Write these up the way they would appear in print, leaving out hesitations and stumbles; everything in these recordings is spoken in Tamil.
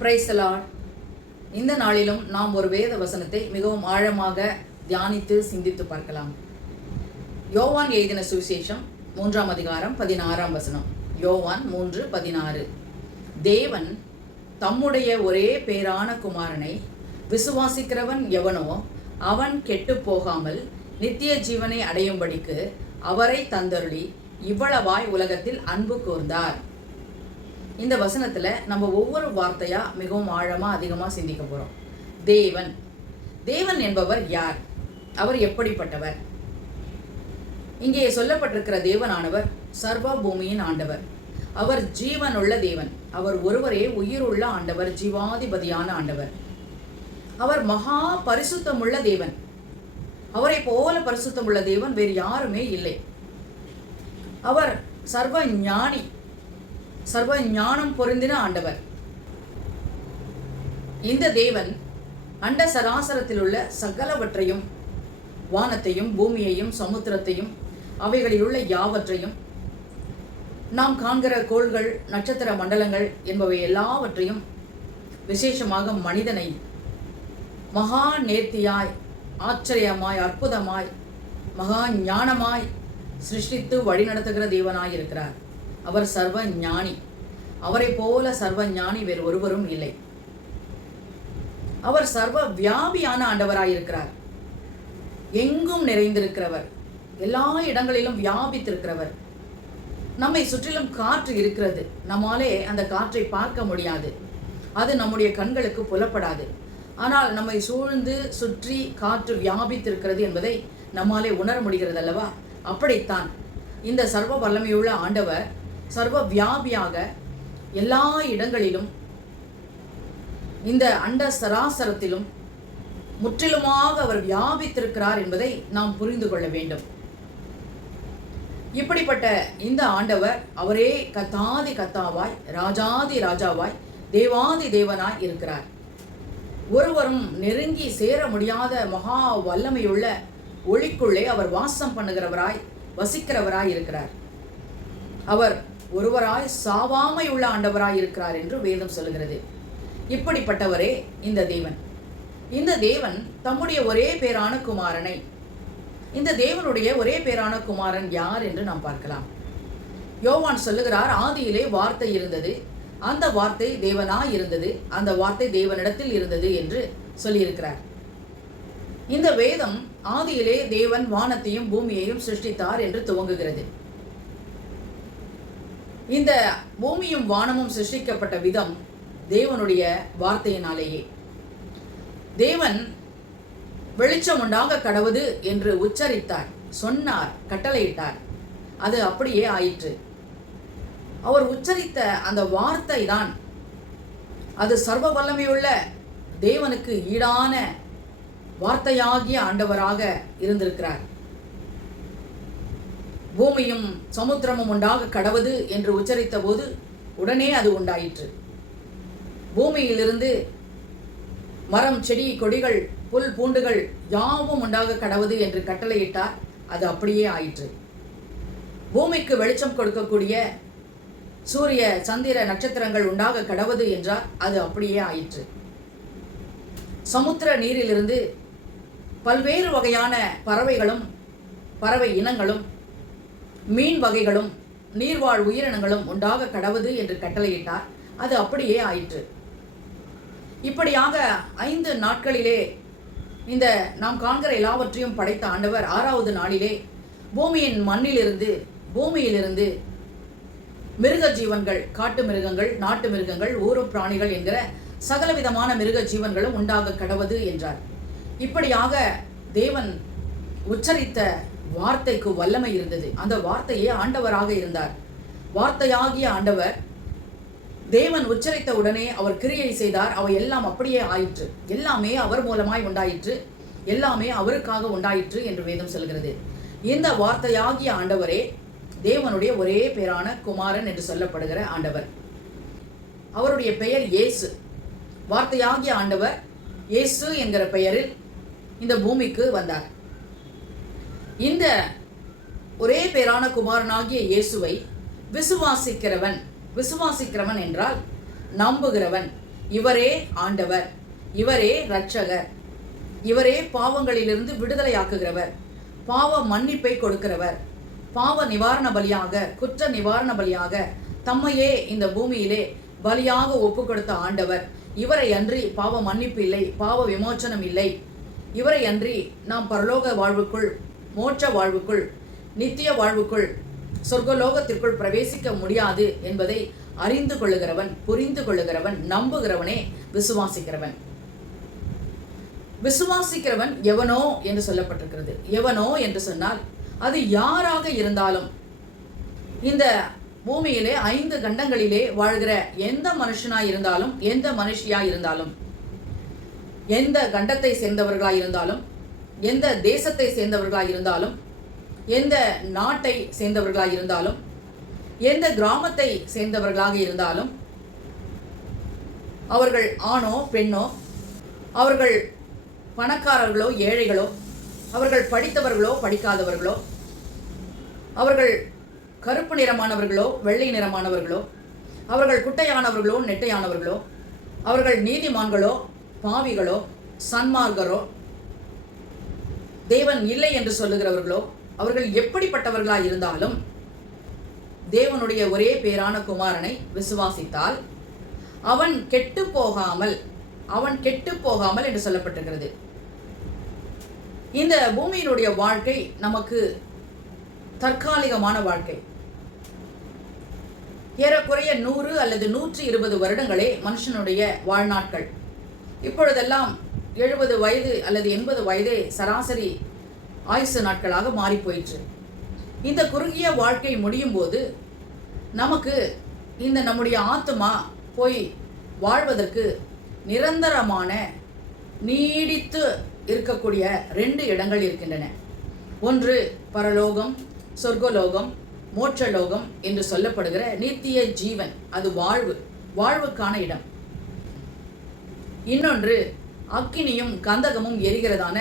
Praise the Lord. இந்த நாளிலும் நாம் ஒரு வேத வசனத்தை மிகவும் ஆழமாக தியானித்து சிந்தித்து பார்க்கலாம். யோவான் எழுதின சுவிசேஷம் 3ஆம் அதிகாரம் 16ஆம் வசனம். யோவான் 3:16. தேவன் தம்முடைய ஒரே பேரான குமாரனை விசுவாசிக்கிறவன் எவனோ அவன் கெட்டு போகாமல் நித்திய ஜீவனை அடையும்படிக்கு அவரை தந்தருளி இவ்வளவாய் உலகத்தில் அன்பு கூர்ந்தார். இந்த வசனத்துல நம்ம ஒவ்வொரு வார்த்தையா மிகவும் ஆழமா அதிகமா சிந்திக்க போறோம். தேவன் என்பவர் யார்? அவர் எப்படிப்பட்டவர்? இங்கே சொல்லப்பட்டிருக்கிற தேவனானவர் சர்வ பூமியின் ஆண்டவர். அவர் ஜீவனுள்ள தேவன். அவர் ஒருவரே உயிருள்ள ஆண்டவர், ஜீவாதிபதியான ஆண்டவர். அவர் மகா பரிசுத்தமுள்ள தேவன். அவரை போல பரிசுத்தமுள்ள தேவன் வேறு யாருமே இல்லை. அவர் சர்வ ஞானி, சர்வ ஞானம் பொருந்தின ஆண்டவர். இந்த தேவன் அண்ட சராசரத்தில் உள்ள சகலவற்றையும், வானத்தையும் பூமியையும் சமுத்திரத்தையும் அவைகளில் உள்ள யாவற்றையும், நாம் காண்கிற கோள்கள், நட்சத்திர மண்டலங்கள் என்பவை எல்லாவற்றையும், விசேஷமாக மனிதனை மகா நேர்த்தியாய், ஆச்சரியமாய், அற்புதமாய், மகா ஞானமாய் சிருஷ்டித்து வழிநடத்துகிற தேவனாய் இருக்கிறார். அவர் சர்வ ஞானி. அவரை போல சர்வ ஞானி வேறு ஒருவரும் இல்லை. அவர் சர்வ வியாபியான ஆண்டவராயிருக்கிறார். எங்கும் நிறைந்திருக்கிறவர், எல்லா இடங்களிலும் வியாபித்திருக்கிறவர். நம்மை சுற்றிலும் காற்று இருக்கிறது. நம்மாலே அந்த காற்றை பார்க்க முடியாது, அது நம்முடைய கண்களுக்கு புலப்படாது. ஆனால் நம்மை சூழ்ந்து சுற்றி காற்று வியாபித்திருக்கிறது என்பதை நம்மாலே உணர முடிகிறது அல்லவா? அப்படித்தான் இந்த சர்வ வல்லமையுள்ள ஆண்டவர் சர்வ வியாபியாக எல்லா இடங்களிலும், இந்த அண்ட சராசரத்திலும் முற்றிலுமாக அவர் வியாபித்திருக்கிறார் என்பதை நாம் புரிந்து கொள்ள வேண்டும். இப்படிப்பட்ட இந்த ஆண்டவர் அவரே கத்தாதி கத்தாவாய், ராஜாதி ராஜாவாய், தேவாதி தேவனாய் இருக்கிறார். ஒருவரும் நெருங்கி சேர முடியாத மகா வல்லமையுள்ள ஒளிக்குள்ளே அவர் வாசம் பண்ணுகிறவராய், வசிக்கிறவராய் இருக்கிறார். அவர் ஒருவராய் சாவாமை உள்ள ஆண்டவராய் இருக்கிறார் என்று வேதம் சொல்லுகிறது. இப்படிப்பட்டவரே இந்த தேவன். இந்த தேவன் தம்முடைய ஒரே பேரான குமாரனை, இந்த தேவனுடைய ஒரே பேரான குமாரன் யார் என்று நாம் பார்க்கலாம். யோவான் சொல்லுகிறார், ஆதியிலே வார்த்தை இருந்தது, அந்த வார்த்தை தேவனாய் இருந்தது, அந்த வார்த்தை தேவனிடத்தில் இருந்தது என்று சொல்லியிருக்கிறார். இந்த வேதம் ஆதியிலே தேவன் வானத்தையும் பூமியையும் சிருஷ்டித்தார் என்று துவங்குகிறது. இந்த பூமியும் வானமும் சிருஷ்டிக்கப்பட்ட விதம் தேவனுடைய வார்த்தையினாலேயே. தேவன் வெளிச்சம் உண்டாக கடவுது என்று உச்சரித்தார், சொன்னார், கட்டளையிட்டார். அது அப்படியே ஆயிற்று. அவர் உச்சரித்த அந்த வார்த்தை தான் அது சர்வ வல்லமையுள்ள தேவனுக்கு ஈடான வார்த்தையாகிய ஆண்டவராக இருந்திருக்கிறார். பூமியும் சமுத்திரமும் உண்டாக கடவுது என்று உச்சரித்த போது உடனே அது உண்டாயிற்று. பூமியிலிருந்து மரம், செடி, கொடிகள், புல், பூண்டுகள் யாவும் உண்டாக கடவுது என்று கட்டளையிட்டார். அது அப்படியே ஆயிற்று. பூமிக்கு வெளிச்சம் கொடுக்கக்கூடிய சூரிய, சந்திர, நட்சத்திரங்கள் உண்டாக கடவுது என்றார். அது அப்படியே ஆயிற்று. சமுத்திர நீரிலிருந்து பல்வேறு வகையான பறவைகளும், பறவை இனங்களும், மீன் வகைகளும், நீர்வாழ் உயிரினங்களும் உண்டாக கடவுது என்று கட்டளையிட்டார். அது அப்படியே ஆயிற்று. இப்படியாக 5 நாட்களிலே இந்த நாம் காண்கிற எல்லாவற்றையும் படைத்த ஆண்டவர் 6வது நாளிலே பூமியின் மண்ணிலிருந்து, பூமியிலிருந்து மிருக ஜீவன்கள், காட்டு மிருகங்கள், நாட்டு மிருகங்கள், ஊரு பிராணிகள் என்கிற சகலவிதமான மிருக ஜீவன்களும் உண்டாக கடவுது என்றார். இப்படியாக தேவன் உச்சரித்த வார்த்தைக்கு வல்லமை இருந்தது. அந்த வார்த்தையே ஆண்டவராக இருந்தார். வார்த்தையாகிய ஆண்டவர் தேவன் உச்சரித்த உடனே அவர் கிரியை செய்தார். அவை எல்லாம் அப்படியே ஆயிற்று. எல்லாமே அவர் மூலமாய் உண்டாயிற்று, எல்லாமே அவருக்காக உண்டாயிற்று என்று வேதம் சொல்கிறது. இந்த வார்த்தையாகிய ஆண்டவரே தேவனுடைய ஒரே பேரான குமாரன் என்று சொல்லப்படுகிற ஆண்டவர். அவருடைய பெயர் இயேசு. வார்த்தையாகிய ஆண்டவர் இயேசு என்கிற பெயரில் இந்த பூமிக்கு வந்தார். இந்த ஒரே பேரான குமாரனாகிய இயேசுவை விசுவாசிக்கிறவன், விசுவாசிக்கிறவன் என்றால் நம்புகிறவன், இவரே ஆண்டவர், இவரே இரட்சகர், இவரே பாவங்களிலிருந்து விடுதலையாக்குகிறவர், பாவ மன்னிப்பை கொடுக்கிறவர், பாவ நிவாரண பலியாக, குற்ற நிவாரண பலியாக தம்மையே இந்த பூமியிலே பலியாக ஒப்பு கொடுத்த ஆண்டவர். இவரை அன்றி பாவ மன்னிப்பு இல்லை, பாவ விமோச்சனம் இல்லை. இவரை அன்றி நாம் பரலோக வாழ்வுக்குள், மோட்ச வாழ்வுக்குள், நித்திய வாழ்வுக்குள், சொர்க்கலோகத்திற்குள் பிரவேசிக்க முடியாது என்பதை அறிந்து கொள்ளுகிறவன், புரிந்து கொள்ளுகிறவன், நம்புகிறவனே விசுவாசிக்கிறவன். விசுவாசிக்கிறவன் எவனோ என்று சொல்லப்பட்டிருக்கிறது. எவனோ என்று சொன்னால் அது யாராக இருந்தாலும், இந்த பூமியிலே 5 கண்டங்களிலே வாழ்கிற எந்த மனுஷனாய் இருந்தாலும், எந்த மனுஷியாய் இருந்தாலும், எந்த கண்டத்தை சேர்ந்தவர்களாய் இருந்தாலும், எந்த தேசத்தை சேர்ந்தவர்களாய் இருந்தாலும், எந்த நாட்டை சேர்ந்தவர்களாய் இருந்தாலும், எந்த கிராமத்தை சேர்ந்தவர்களாக இருந்தாலும், அவர்கள் ஆணோ பெண்ணோ, அவர்கள் பணக்காரர்களோ ஏழைகளோ, அவர்கள் படித்தவர்களோ படிக்காதவர்களோ, அவர்கள் கருப்பு நிறமானவர்களோ வெள்ளை நிறமானவர்களோ, அவர்கள் குட்டையானவர்களோ நெட்டையானவர்களோ, அவர்கள் நீதிமான்களோ பாவிகளோ, சன்மார்க்கரோ, தேவன் இல்லை என்று சொல்லுகிறவர்களோ, அவர்கள் எப்படிப்பட்டவர்களாய் இருந்தாலும் தேவனுடைய ஒரே பேரான குமாரனை விசுவாசித்தால் அவன் கெட்டு போகாமல், அவன் கெட்டு போகாமல் என்று சொல்லப்பட்டிருக்கிறது. இந்த பூமியினுடைய வாழ்க்கை நமக்கு தற்காலிகமான வாழ்க்கை. ஏறக்குறைய 100 அல்லது 120 வருடங்களே மனுஷனுடைய வாழ்நாட்கள். இப்பொழுதெல்லாம் 70 வயது அல்லது 80 வயதே சராசரி ஆயுசு நாட்களாக மாறி போயிற்று. இந்த குறுகிய வாழ்க்கை முடியும் போது நமக்கு இந்த நம்முடைய ஆத்மா போய் வாழ்வதற்கு நிரந்தரமான நீடித்து இருக்கக்கூடிய 2 இடங்கள் இருக்கின்றன. ஒன்று பரலோகம், சொர்க்கலோகம், மோட்சலோகம் என்று சொல்லப்படுகிற நித்திய ஜீவன், அது வாழ்வு, வாழ்வுக்கான இடம். இன்னொன்று அக்கினியும் கந்தகமும் எரிகிறதான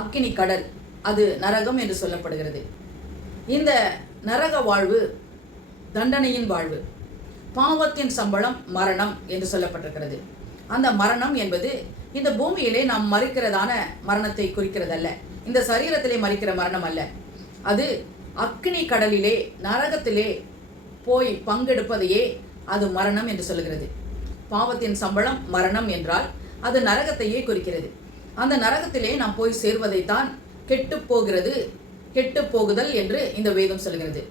அக்கினி கடல், அது நரகம் என்று சொல்லப்படுகிறது. இந்த நரக வாழ்வு தண்டனையின் வாழ்வு. பாவத்தின் சம்பளம் மரணம் என்று சொல்லப்பட்டிருக்கிறது. அந்த மரணம் என்பது இந்த பூமியிலே நாம் மறிக்கிறதான மரணத்தை குறிக்கிறதல்ல, இந்த சரீரத்திலே மறிக்கிற மரணம் அல்ல. அது அக்கினி கடலிலே நரகத்திலே போய் பங்கெடுப்பதையே அது மரணம் என்று சொல்லுகிறது. பாவத்தின் சம்பளம் மரணம் என்றால் அது நரகத்தையே குறிக்கிறது. அந்த நரகத்திலே நாம் போய் சேர்வதைத்தான் கெட்டு போகிறது, கெட்டு போகுதல் என்று இந்த வேதம் சொல்கிறது.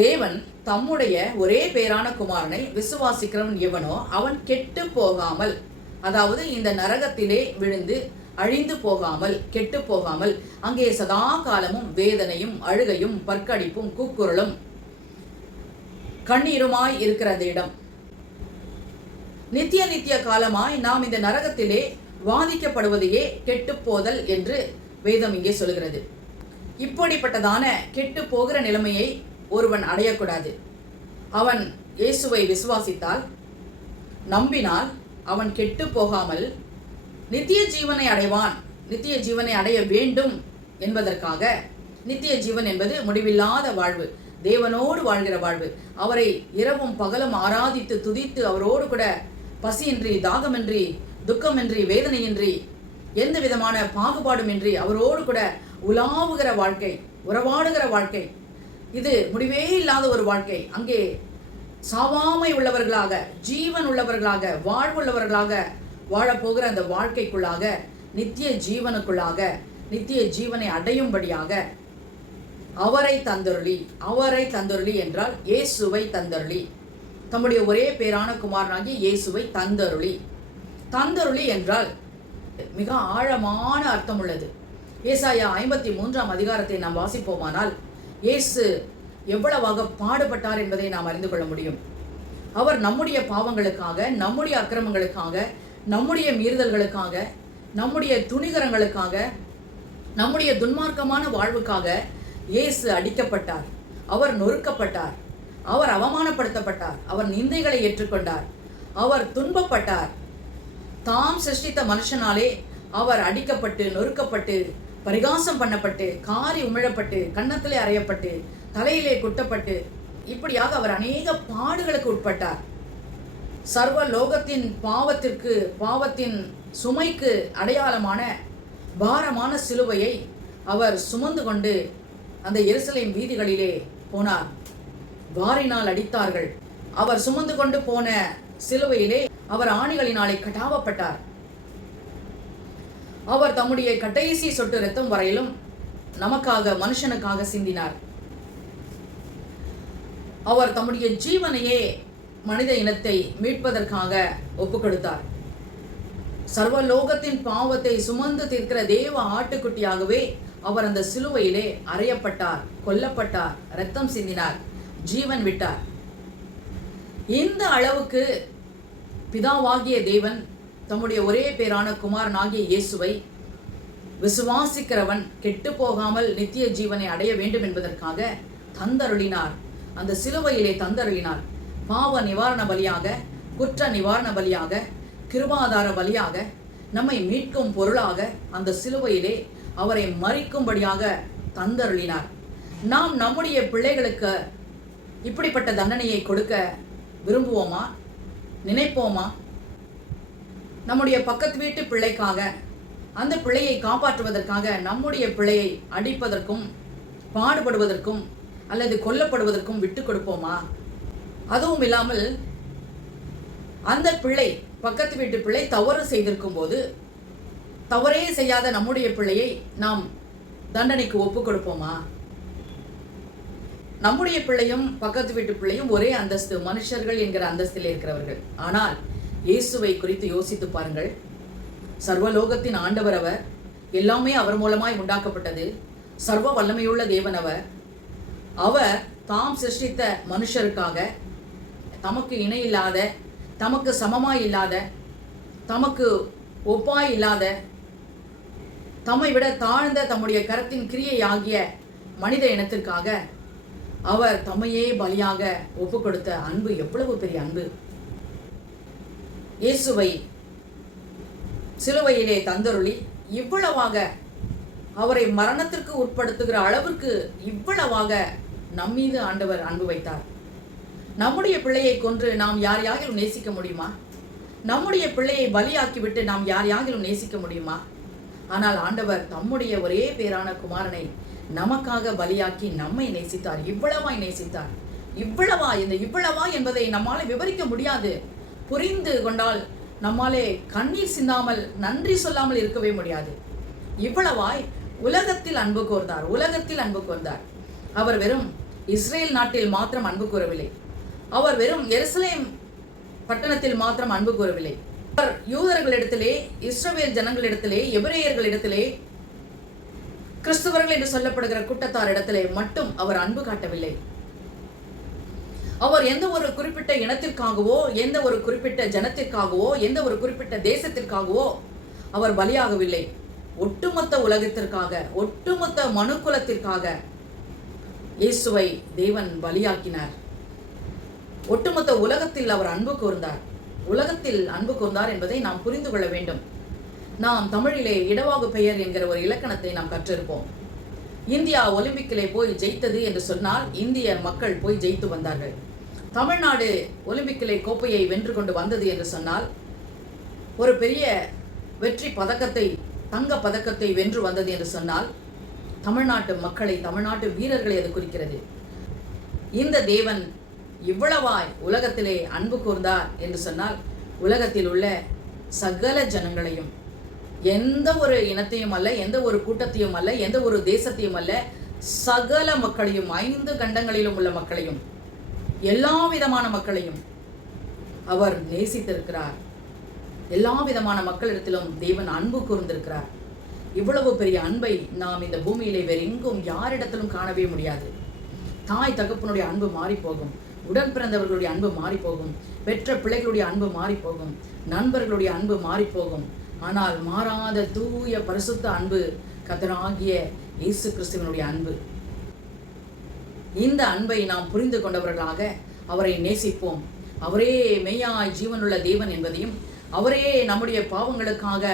தேவன் தம்முடைய ஒரே பேரான குமாரனை விசுவாசிக்கிறவன் எவனோ அவன் கெட்டு போகாமல், அதாவது இந்த நரகத்திலே விழுந்து அழிந்து போகாமல், கெட்டு போகாமல், அங்கே சதா காலமும் வேதனையும் அழுகையும் பற்கடிப்பும் கூக்குரலும் கண்ணீருமாய் இருக்கிற அந்த இடம். நித்திய நித்திய காலமாய் நாம் இந்த நரகத்திலே வாதிக்கப்படுவதையே கெட்டு போதல் என்று வேதம் இங்கே சொல்கிறது. இப்படிப்பட்டதான கெட்டு போகிற நிலைமையை ஒருவன் அடையக்கூடாது. அவன் இயேசுவை விசுவாசித்தால், நம்பினால் அவன் கெட்டு போகாமல் நித்திய ஜீவனை அடைவான். நித்திய ஜீவனை அடைய வேண்டும் என்பதற்காக, நித்திய ஜீவன் என்பது முடிவில்லாத வாழ்வு, தேவனோடு வாழ்கிற வாழ்வு, அவரை இரவும் பகலும் ஆராதித்து துதித்து அவரோடு கூட பசியின்றி, தாகமின்றி, துக்கமின்றி, வேதனையின்றி, எந்த விதமான பாகுபாடுமின்றி அவரோடு கூட உலாவுகிற வாழ்க்கை, உறவாடுகிற வாழ்க்கை, இது முடிவே இல்லாத ஒரு வாழ்க்கை. அங்கே சாவாமை உள்ளவர்களாக, ஜீவன் உள்ளவர்களாக, வாழ்வுள்ளவர்களாக வாழப்போகிற அந்த வாழ்க்கைக்குள்ளாக, நித்திய ஜீவனுக்குள்ளாக, நித்திய ஜீவனை அடையும்படியாக அவரை தந்தருளி, அவரை தந்தருளி என்றால் இயேசுவை தந்தருளி, தம்முடைய ஒரே பேரான குமாரனாகிய இயேசுவை தந்தருளி. தந்தருளி என்றால் மிக ஆழமான அர்த்தம் உள்ளது. ஏசாயா 53ஆம் அதிகாரத்தை நாம் வாசிப்போமானால் இயேசு எவ்வளவாக பாடுபட்டார் என்பதை நாம் அறிந்து கொள்ள முடியும். அவர் நம்முடைய பாவங்களுக்காக, நம்முடைய அக்கிரமங்களுக்காக, நம்முடைய மீறுதல்களுக்காக, நம்முடைய துணிகரங்களுக்காக, நம்முடைய துன்மார்க்கமான வாழ்வுக்காக இயேசு அடிக்கப்பட்டார், அவர் நொறுக்கப்பட்டார், அவர் அவமானப்படுத்தப்பட்டார், அவர் நிந்தைகளை ஏற்றுக்கொண்டார், அவர் துன்பப்பட்டார். தாம் சிருஷ்டித்த மனுஷனாலே அவர் அடிக்கப்பட்டு, நொறுக்கப்பட்டு, பரிகாசம் பண்ணப்பட்டு, காரி உமிழப்பட்டு, கன்னத்திலே அறையப்பட்டு, தலையிலே குட்டப்பட்டு, இப்படியாக அவர் அநேக பாடுகளுக்கு உட்பட்டார். சர்வ லோகத்தின் பாவத்தின் சுமைக்கு அடையாளமான பாரமான சிலுவையை அவர் சுமந்து கொண்டு அந்த எருசலேம் வீதிகளிலே போனார். வாரினால் அடித்தார்கள். அவர் சுமந்து கொண்டு போன சிலுவையிலே அவர் ஆணிகளினாலே கட்டாவப்பட்டார். அவர் தம்முடைய கடைசி சொட்டு இரத்தம் வரையிலும் நமக்காக, மனுஷனுக்காக சிந்தினார். அவர் தம்முடைய ஜீவனையே மனித இனத்தை மீட்பதற்காக ஒப்பு கொடுத்தார். சர்வலோகத்தின் பாவத்தை சுமந்து தீர்க்கிற தேவ ஆட்டுக்குட்டியாகவே அவர் அந்த சிலுவையிலே அறையப்பட்டார், கொல்லப்பட்டார், இரத்தம் சிந்தினார், ஜீவன் விட்டார். இந்த அளவுக்கு பிதாவாகிய தேவன் தம்முடைய ஒரே பேரான குமாரனாகிய இயேசுவை விசுவாசிக்கிறவன் கெட்டு போகாமல் நித்திய ஜீவனை அடைய வேண்டும் என்பதற்காக தந்தருளினார். அந்த சிலுவையிலே தந்தருளினார். பாவ நிவாரண பலியாக, குற்ற நிவாரண பலியாக, கிருபாதார பலியாக, நம்மை மீட்கும் பொருளாக அந்த சிலுவையிலே அவரை மறிக்கும்படியாக தந்தருளினார். நாம் நம்முடைய பிள்ளைகளுக்கு இப்படிப்பட்ட தண்டனையை கொடுக்க விரும்புவோமா, நினைப்போமா? நம்முடைய பக்கத்து வீட்டு பிள்ளைக்காக, அந்த பிள்ளையை காப்பாற்றுவதற்காக நம்முடைய பிள்ளையை அடிப்பதற்கும் பாடுபடுவதற்கும் அல்லது கொல்லப்படுவதற்கும் விட்டு கொடுப்போமா? அதுவும் இல்லாமல் அந்த பிள்ளை, பக்கத்து வீட்டு பிள்ளை தவறு செய்திருக்கும் போது தவறே செய்யாத நம்முடைய பிள்ளையை நாம் தண்டனைக்கு ஒப்பு கொடுப்போமா? நம்முடைய பிள்ளையும் பக்கத்து வீட்டு பிள்ளையும் ஒரே அந்தஸ்து, மனுஷர்கள் என்கிற அந்தஸ்தில் இருக்கிறவர்கள். ஆனால் இயேசுவை குறித்து யோசித்து பாருங்கள். சர்வலோகத்தின் ஆண்டவர் அவர். எல்லாமே அவர் மூலமாய் உண்டாக்கப்பட்டது. சர்வ வல்லமையுள்ள தேவன் அவர். அவர் தாம் சிருஷ்டித்த மனுஷருக்காக தமக்கு இணை இல்லாத, தமக்கு சமமாய் இல்லாத, தமக்கு ஒப்பாய் இல்லாத, தம்மை விட தாழ்ந்த தம்முடைய கரத்தின் கிரியை ஆகிய மனித இனத்திற்காக அவர் தம்மையே பலியாக ஒப்பு கொடுத்த அன்பு எவ்வளவு பெரிய அன்பு! இயேசுவை சிலுவையிலே தந்தருளி இவ்வளவாக அவரை மரணத்திற்கு உட்படுத்துகிற அளவுக்கு இவ்வளவாக நம்மீது ஆண்டவர் அன்பு வைத்தார். நம்முடைய பிள்ளையை கொன்று நாம் யாரையாகிலும் நேசிக்க முடியுமா? நம்முடைய பிள்ளையை பலியாக்கிவிட்டு நாம் யாரையாகிலும் நேசிக்க முடியுமா? ஆனால் ஆண்டவர் தம்முடைய ஒரே பேரான குமாரனை நமக்காக பலியாக்கி நம்மை நேசித்தார். இவ்வளவாய் நேசித்தார். இந்த இவ்வளவா என்பதை நம்மாலே விவரிக்க முடியாது. புரிந்து கொண்டால் நம்மாலே கண்ணீர் சிந்தாமல் நன்றி சொல்லாமல் இருக்கவே முடியாது. இவ்வளவாய் உலகத்தில் அன்பு கூர்ந்தார். அவர் வெறும் இஸ்ரேல் நாட்டில் மாத்திரம் அன்பு கூறவில்லை. அவர் வெறும் எருசலேம் பட்டணத்தில் மாத்திரம் அன்பு கூறவில்லை. அவர் யூதர்களிடத்திலே, இஸ்ரவேல் ஜனங்களிடத்திலே, எபிரேயர்களிடத்திலே, கிறிஸ்துவர்கள் என்று சொல்லப்படுகிற கூட்டத்தாரிடத்திலே மட்டும் அவர் அன்பு காட்டவில்லை. அவர் எந்த ஒரு குறிப்பிட்ட இனத்திற்காகவோ, எந்த ஒரு குறிப்பிட்ட ஜனத்திற்காகவோ, எந்த ஒரு குறிப்பிட்ட தேசத்திற்காகவோ அவர் பலியாகவில்லை. ஒட்டுமொத்த உலகத்திற்காக, ஒட்டுமொத்த மனுக்குலத்திற்காக இயேசுவை தேவன் பலியாக்கினார். ஒட்டுமொத்த உலகத்தில் அவர் அன்பு கூர்ந்தார் என்பதை நாம் புரிந்து கொள்ள வேண்டும். நாம் தமிழிலே இடவாகு பெயர் என்கிற ஒரு இலக்கணத்தை நாம் கற்றிருப்போம். இந்தியா ஒலிம்பிக்கிலே போய் ஜெயித்தது என்று சொன்னால் இந்திய மக்கள் போய் ஜெயித்து வந்தார்கள். தமிழ்நாடு ஒலிம்பிக்கிலே கோப்பையை வென்று கொண்டு வந்தது என்று சொன்னால் ஒரு பெரிய வெற்றி பதக்கத்தை, தங்க பதக்கத்தை வென்று வந்தது என்று சொன்னால் தமிழ்நாட்டு மக்களை, தமிழ்நாட்டு வீரர்களை அது குறிக்கிறது. இந்த தேவன் இவ்வளவாய் உலகத்திலே அன்பு கூர்ந்தார் என்று சொன்னால் உலகத்தில் உள்ள சகல ஜனங்களையும், எந்த ஒரு இனத்தையும் அல்ல, எந்த ஒரு கூட்டத்தையும் அல்ல, எந்த ஒரு தேசத்தையும் அல்ல, சகல மக்களையும், 5 கண்டங்களிலும் உள்ள மக்களையும், எல்லா விதமான மக்களையும் அவர் நேசித்திருக்கிறார். எல்லா விதமான மக்களிடத்திலும் தேவன் அன்பு கூர்ந்திருக்கிறார். இவ்வளவு பெரிய அன்பை நாம் இந்த பூமியிலே வேறு எங்கும் யாரிடத்திலும் காணவே முடியாது. தாய் தகப்பனுடைய அன்பு மாறிப்போகும், உடன் பிறந்தவர்களுடைய அன்பு மாறிப்போகும், பெற்ற பிள்ளைகளுடைய அன்பு மாறிப்போகும், நண்பர்களுடைய அன்பு மாறிப்போகும். ஆனால் மாறாத தூய பரிசுத்த அன்பு கர்த்தராகிய இயேசு கிறிஸ்துவினுடைய அன்பு. இந்த அன்பை நாம் புரிந்து கொண்டவர்களாக அவரை நேசிப்போம். அவரே மெய்யாய் ஜீவனுள்ள தேவன் என்பதையும், அவரே நம்முடைய பாவங்களுக்காக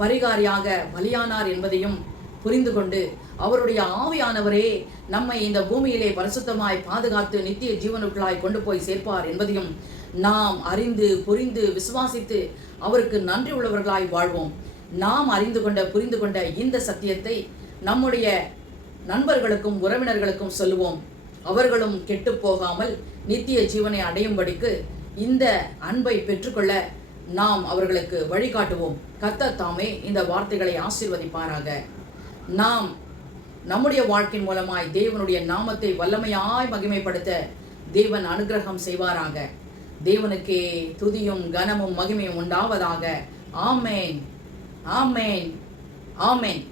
பரிகாரியாக பலியானார் என்பதையும் புரிந்து கொண்டு, அவருடைய ஆவியானவரே நம்மை இந்த பூமியிலே பரிசுத்தமாய் பாதுகாத்து நித்திய ஜீவனுக்குள்ளாய் கொண்டு போய் சேர்ப்பார் என்பதையும் நாம் அறிந்து புரிந்து விசுவாசித்து அவருக்கு நன்றி உள்ளவர்களாய் வாழ்வோம். நாம் அறிந்து கொண்ட புரிந்து கொண்ட இந்த சத்தியத்தை நம்முடைய நண்பர்களுக்கும் உறவினர்களுக்கும் சொல்லுவோம். அவர்களும் கெட்டு போகாமல் நித்திய ஜீவனை அடையும்படிக்கு இந்த அன்பை பெற்றுக்கொள்ள நாம் அவர்களுக்கு வழிகாட்டுவோம். கர்த்தர் தாமே இந்த வார்த்தைகளை ஆசீர்வதிப்பாராக. நாம் நம்முடைய வாழ்க்கையின் மூலமாய் தேவனுடைய நாமத்தை வல்லமையாய் மகிமைப்படுத்த தேவன் அனுக்கிரகம் செய்வாராக. தேவனுக்கே துதியும் கனமும் மகிமையும் உண்டாவதாக. ஆமேன், ஆமேன், ஆமேன்.